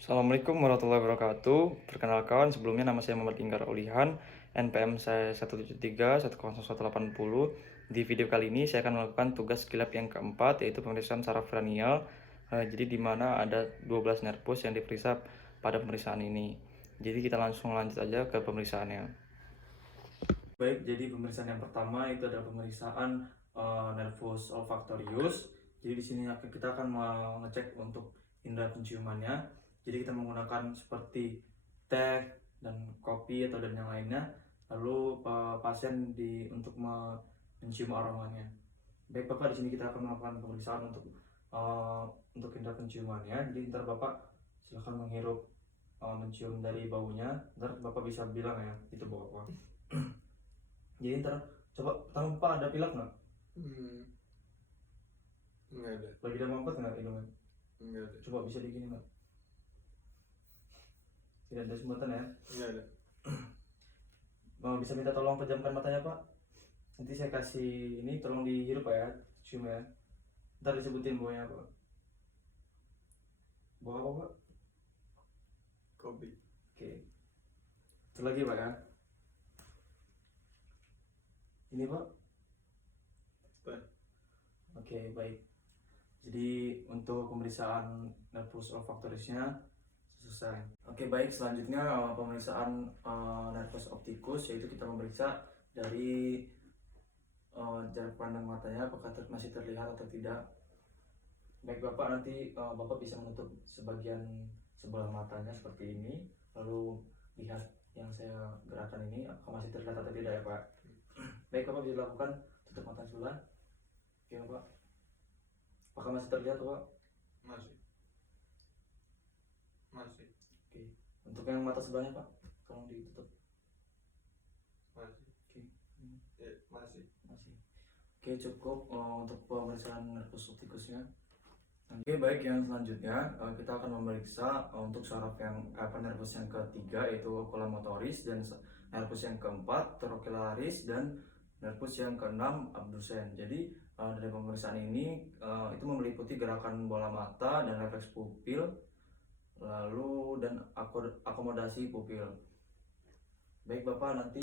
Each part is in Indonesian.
Assalamualaikum warahmatullahi wabarakatuh. Perkenalkan, sebelumnya nama saya Muhammad Inggar Aulihan, NPM saya 173100180. Di video kali ini saya akan melakukan tugas kilap yang keempat, yaitu pemeriksaan saraf kranial. Jadi di mana ada 12 nervus yang diperiksa pada pemeriksaan ini. Jadi kita langsung lanjut aja ke pemeriksaannya. Baik, jadi pemeriksaan yang pertama itu adalah pemeriksaan nervus olfactorius. Jadi di sini kita akan mengecek untuk indera penciumannya. Jadi kita menggunakan seperti teh dan kopi atau dan yang lainnya. Lalu pasien untuk mencium aromanya. Baik Bapak, di sini kita akan melakukan pemeriksaan untuk indera penciumannya. Jadi ntar Bapak silahkan menghirup mencium dari baunya. Ntar Bapak bisa bilang ya itu bau apa. Jadi ntar coba pertama Bapak ada pilek nggak? Enggak ada. Lagi ada mampet nggak hidungnya? Enggak ada. Coba bisa digini nggak? Tidak ada sumbatan ya? Enggak ada. Bisa minta tolong pejamkan matanya Pak? Nanti saya kasih ini, tolong dihirup Pak ya, cium ya. Ntar disebutin baunya apa? Bau apa Pak? Kopi. Oke. Itu lagi Pak ya. Ini Pak. Teh. Oke, baik. Jadi untuk pemeriksaan nervus olfactoriusnya selesai. Oke, baik. Selanjutnya pemeriksaan nervus opticus, yaitu kita memeriksa dari jarak pandang matanya apakah masih terlihat atau tidak. Baik Bapak, nanti Bapak bisa menutup sebagian sebelah matanya seperti ini, lalu lihat yang saya gerakan ini apakah masih terlihat atau tidak ya Pak. Baik Bapak, bisa lakukan tutup mata sebelah. Oke Bapak, apakah masih terlihat Bapak? Masih. Masih. Oke, untuk yang mata sebelahnya Pak, tolong ditutup. Masih. Oke. Ya, masih. Masih. Oke, cukup untuk pemeriksaan nervus opticusnya. Oke, baik, yang selanjutnya kita akan memeriksa untuk saraf yang nervus yang ketiga, yaitu oculomotoris, dan nervus yang keempat trochlearis, dan nervus yang keenam abdusen. Jadi dari pemeriksaan ini itu meliputi gerakan bola mata dan refleks pupil, lalu dan akomodasi pupil. Baik Bapak, nanti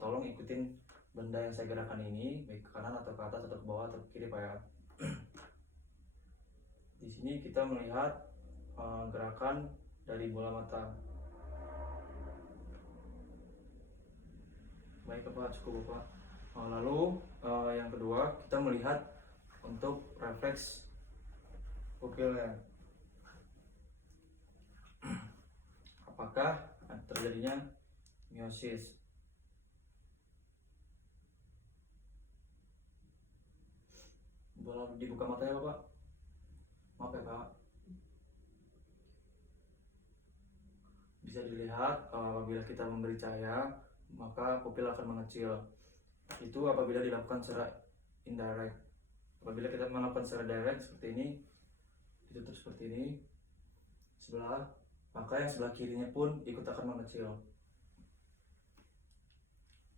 tolong ikutin benda yang saya gerakan ini, baik ke kanan atau ke atas atau ke bawah atau ke kiri Pak ya. Di sini kita melihat gerakan dari bola mata. Baik Bapak, cukup Bapak. Lalu yang kedua kita melihat untuk refleks pupilnya. Apakah terjadinya miosis? Boleh dibuka matanya Bapak? Maaf ya Pak. Bisa dilihat apabila kita memberi cahaya maka pupil akan mengecil. Itu apabila dilakukan secara indirect. Apabila kita melakukan secara direct seperti ini, ditutup seperti ini sebelah, maka yang sebelah kirinya pun ikut akan mengecil.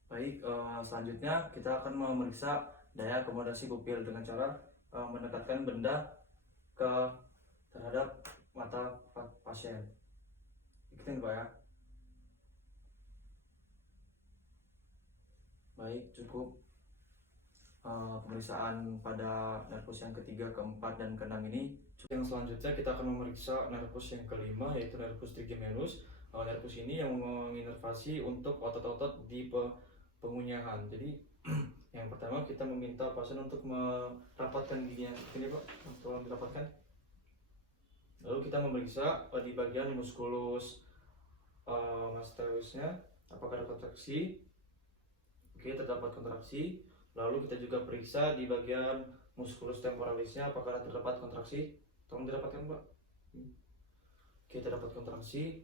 Baik, selanjutnya kita akan memeriksa daya akomodasi pupil dengan cara mendekatkan benda terhadap mata pasien. Ikutin Pak ya. Baik, cukup pemeriksaan pada nervus yang ketiga, keempat, dan keenam ini. Yang selanjutnya kita akan memeriksa nervus yang kelima, yaitu nervus trigeminus. Nervus ini yang menginervasi untuk otot-otot di pengunyahan. Jadi yang pertama kita meminta pasien untuk merapatkan giginya. Ini Pak, tolong dirapatkan. Lalu kita memeriksa di bagian musculus mastoideusnya apakah ada kontraksi. Oke, terdapat kontraksi. Lalu kita juga periksa di bagian musculus temporalisnya apakah terdapat kontraksi. Tolong dirapatkan Pak. Oke, terdapat kontraksi.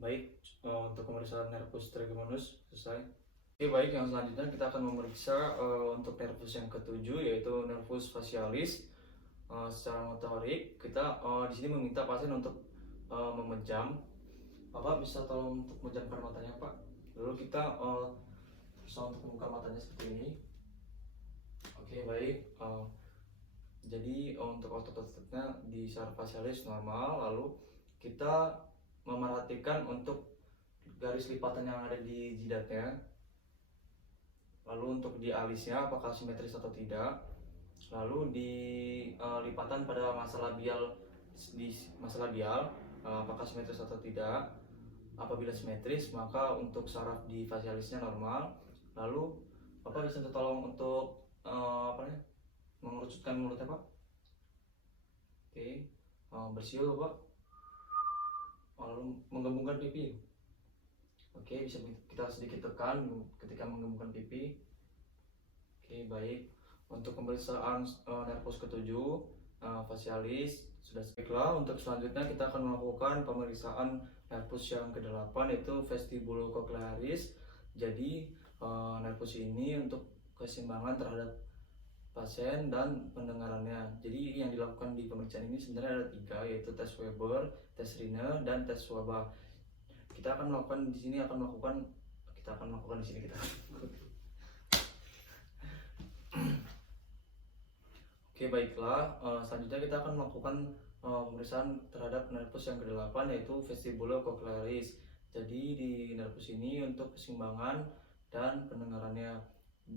Baik, untuk pemeriksaan nervus trigeminus selesai. Oke, baik, yang selanjutnya kita akan memeriksa untuk nervus yang ketujuh, yaitu nervus facialis. Secara motorik kita di sini meminta pasien untuk memejam. Bapak bisa tolong untuk memejamkan matanya Pak. Lalu kita berusaha untuk membuka matanya seperti ini. Oke, baik. Jadi untuk otot-ototnya di saraf facialis normal, lalu kita memerhatikan untuk garis lipatan yang ada di jidatnya. Lalu untuk di alisnya apakah simetris atau tidak. Lalu di lipatan pada masa labial, di masa labial apakah simetris atau tidak. Apabila simetris maka untuk saraf di facialisnya normal. Lalu Bapak bisa tolong untuk mengerucutkan mulutnya Pak. Oke, bersiul Bapak. Lalu menggembungkan pipi. Oke, bisa kita sedikit tekan ketika menggembungkan pipi. Oke, baik. Untuk pemeriksaan nervus ke-7 facialis sudah baiklah. Untuk selanjutnya kita akan melakukan pemeriksaan nervus yang ke-8 yaitu vestibulocochlearis. Jadi nervus ini untuk keseimbangan terhadap pasien dan pendengarannya. Jadi yang dilakukan di pemeriksaan ini sebenarnya ada 3, yaitu tes Weber, tes Rine, dan tes Swaba. Kita akan melakukan di sini Oke, baiklah. Selanjutnya kita akan melakukan pemeriksaan terhadap nervus yang ke-8 yaitu vestibulocochlearis. Jadi di nervus ini untuk keseimbangan dan pendengarannya.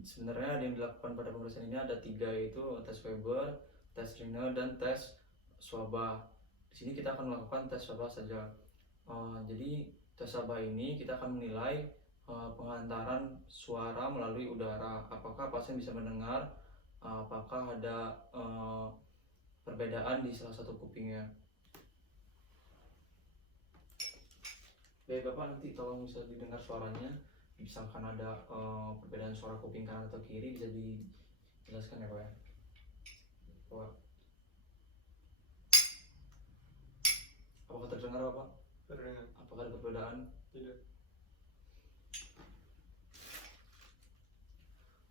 Sebenarnya yang dilakukan pada pemeriksaan ini ada 3, yaitu tes Weber, tes Rine, dan tes Swaba. Di sini kita akan melakukan tes Swaba saja. Jadi tes Swaba ini kita akan menilai pengantaran suara melalui udara. Apakah pasien bisa mendengar? Apakah ada perbedaan di salah satu kupingnya? Baik Bapak, nanti tolong bisa didengar suaranya. Misalkan ada perbedaan suara kuping kanan atau kiri bisa dijelaskan ya Pak ya. Pak, apakah terdengar Bapak? Terdengar. Apakah ada perbedaan? Tidak.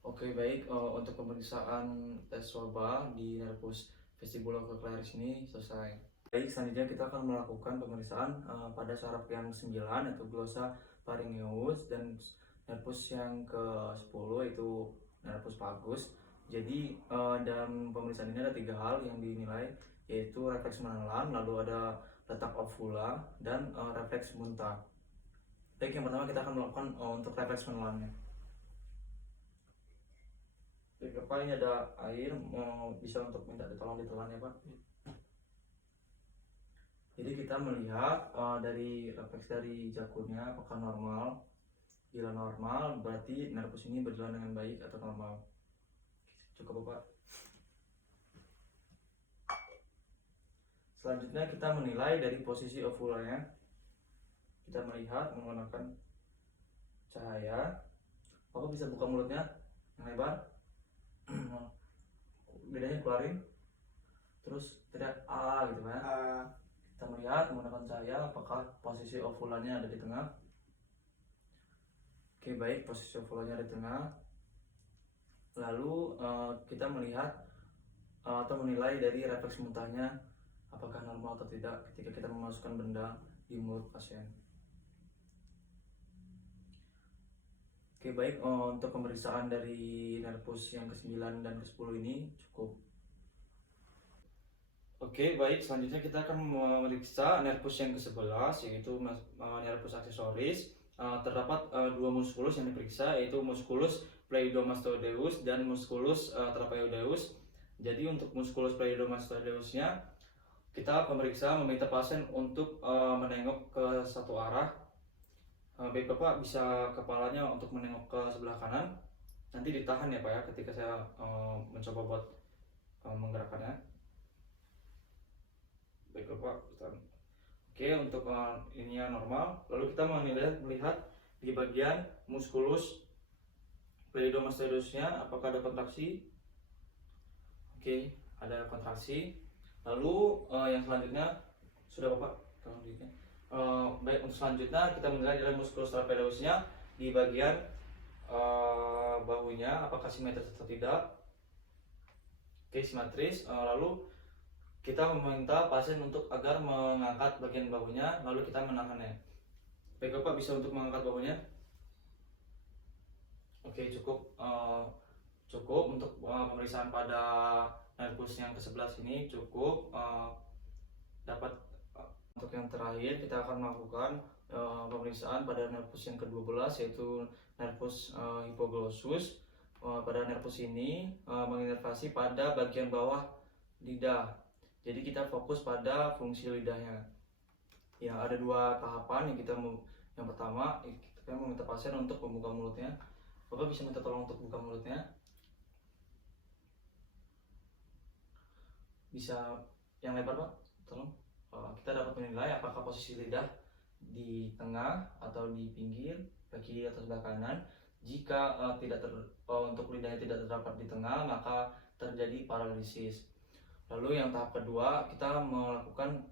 Oke, baik. Untuk pemeriksaan tes swaba di nervus vestibulocochlearis ini selesai. Baik, selanjutnya kita akan melakukan pemeriksaan pada saraf yang 9 yaitu glossa pharyngeus, dan nervus yang ke-10 yaitu nervus vagus. Jadi dalam pemeriksaan ini ada 3 hal yang dinilai, yaitu refleks menelan, lalu ada letak ovula, dan refleks muntah. Baik, yang pertama kita akan melakukan untuk refleks menelannya. Baik Bapak, ini ada air, bisa untuk minta tolong ditelan ya Pak. Jadi kita melihat dari refleks dari jakurnya apakah normal. Bila normal berarti nervus ini berjalan dengan baik atau normal. Cukup Bapak. Selanjutnya kita menilai dari posisi ovulanya. Kita melihat menggunakan cahaya. Bapak bisa buka mulutnya yang lebar. Bedanya keluarin. Terus teriak A gitu kan. Kita melihat menggunakan cahaya apakah posisi ovulanya ada di tengah. Oke, baik, posisi ovulanya ada di tengah. Lalu kita melihat atau menilai dari refleks muntahnya apakah normal atau tidak ketika kita memasukkan benda di mulut pasien. Oke, baik, untuk pemeriksaan dari nervus yang ke-9 dan ke-10 ini cukup. Oke, baik, selanjutnya kita akan memeriksa nervus yang ke-11 yaitu nervus aksesoris. Terdapat 2 muskulus yang diperiksa, yaitu muskulus pleidomastoideus dan muskulus trapezoideus. Jadi untuk muskulus pleidomastoideusnya kita pemeriksa meminta pasien untuk menengok ke satu arah. Baik Bapak, bisa kepalanya untuk menengok ke sebelah kanan. Nanti ditahan ya Pak ya ketika saya mencoba buat menggerakkannya. Baik Bapak, ditahan. Oke, untuk ininya normal. Lalu kita melihat di bagian muskulus pleidomastoideusnya apakah ada kontraksi. Oke, ada kontraksi. Lalu yang selanjutnya sudah Bapak, tolong dilihatnya. Baik, untuk selanjutnya kita menilai dari muskulus trapezoidusnya di bagian bahunya apakah simetris atau tidak. Oke, simetris. Lalu kita meminta pasien untuk agar mengangkat bagian bahunya, lalu kita menahannya. Baik Bapak, bisa untuk mengangkat bahunya. Oke, cukup. Cukup untuk pemeriksaan pada nervus yang ke-11 ini cukup. Dapat untuk yang terakhir kita akan melakukan pemeriksaan pada nervus yang ke-12 yaitu nervus hipoglossus. Pada nervus ini menginervasi pada bagian bawah lidah. Jadi kita fokus pada fungsi lidahnya. Ya, ada dua tahapan yang kita mau. Yang pertama, kita meminta pasien untuk membuka mulutnya. Bapak bisa minta tolong untuk buka mulutnya. Bisa yang lebar, Pak, tolong. Kita dapat menilai apakah posisi lidah di tengah atau di pinggir, sebelah kiri atau sebelah kanan. Jika untuk lidahnya tidak terdapat di tengah, maka terjadi paralisis. Lalu yang tahap kedua, kita melakukan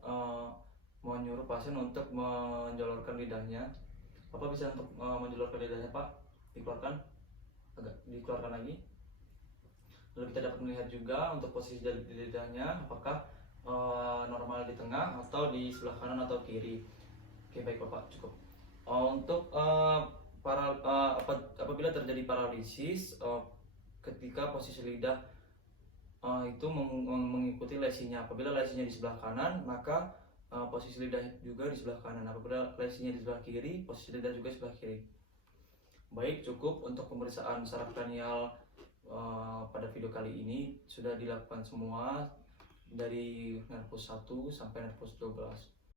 menyuruh pasien untuk menjolorkan lidahnya. Bapak bisa untuk menjolorkan lidahnya, Pak? Dikeluarkan, agak dikeluarkan lagi. Lalu kita dapat melihat juga untuk posisi dari lidahnya apakah normal di tengah atau di sebelah kanan atau kiri. Oke, baik Bapak, cukup. Untuk apabila terjadi paralisis ketika posisi lidah itu mengikuti lesinya. Apabila lesinya di sebelah kanan, maka posisi lidah juga di sebelah kanan. Apabila lesinya di sebelah kiri, posisi lidah juga di sebelah kiri. Baik, cukup untuk pemeriksaan saraf kranial pada video kali ini sudah dilakukan semua dari nervus 1 sampai nervus 12.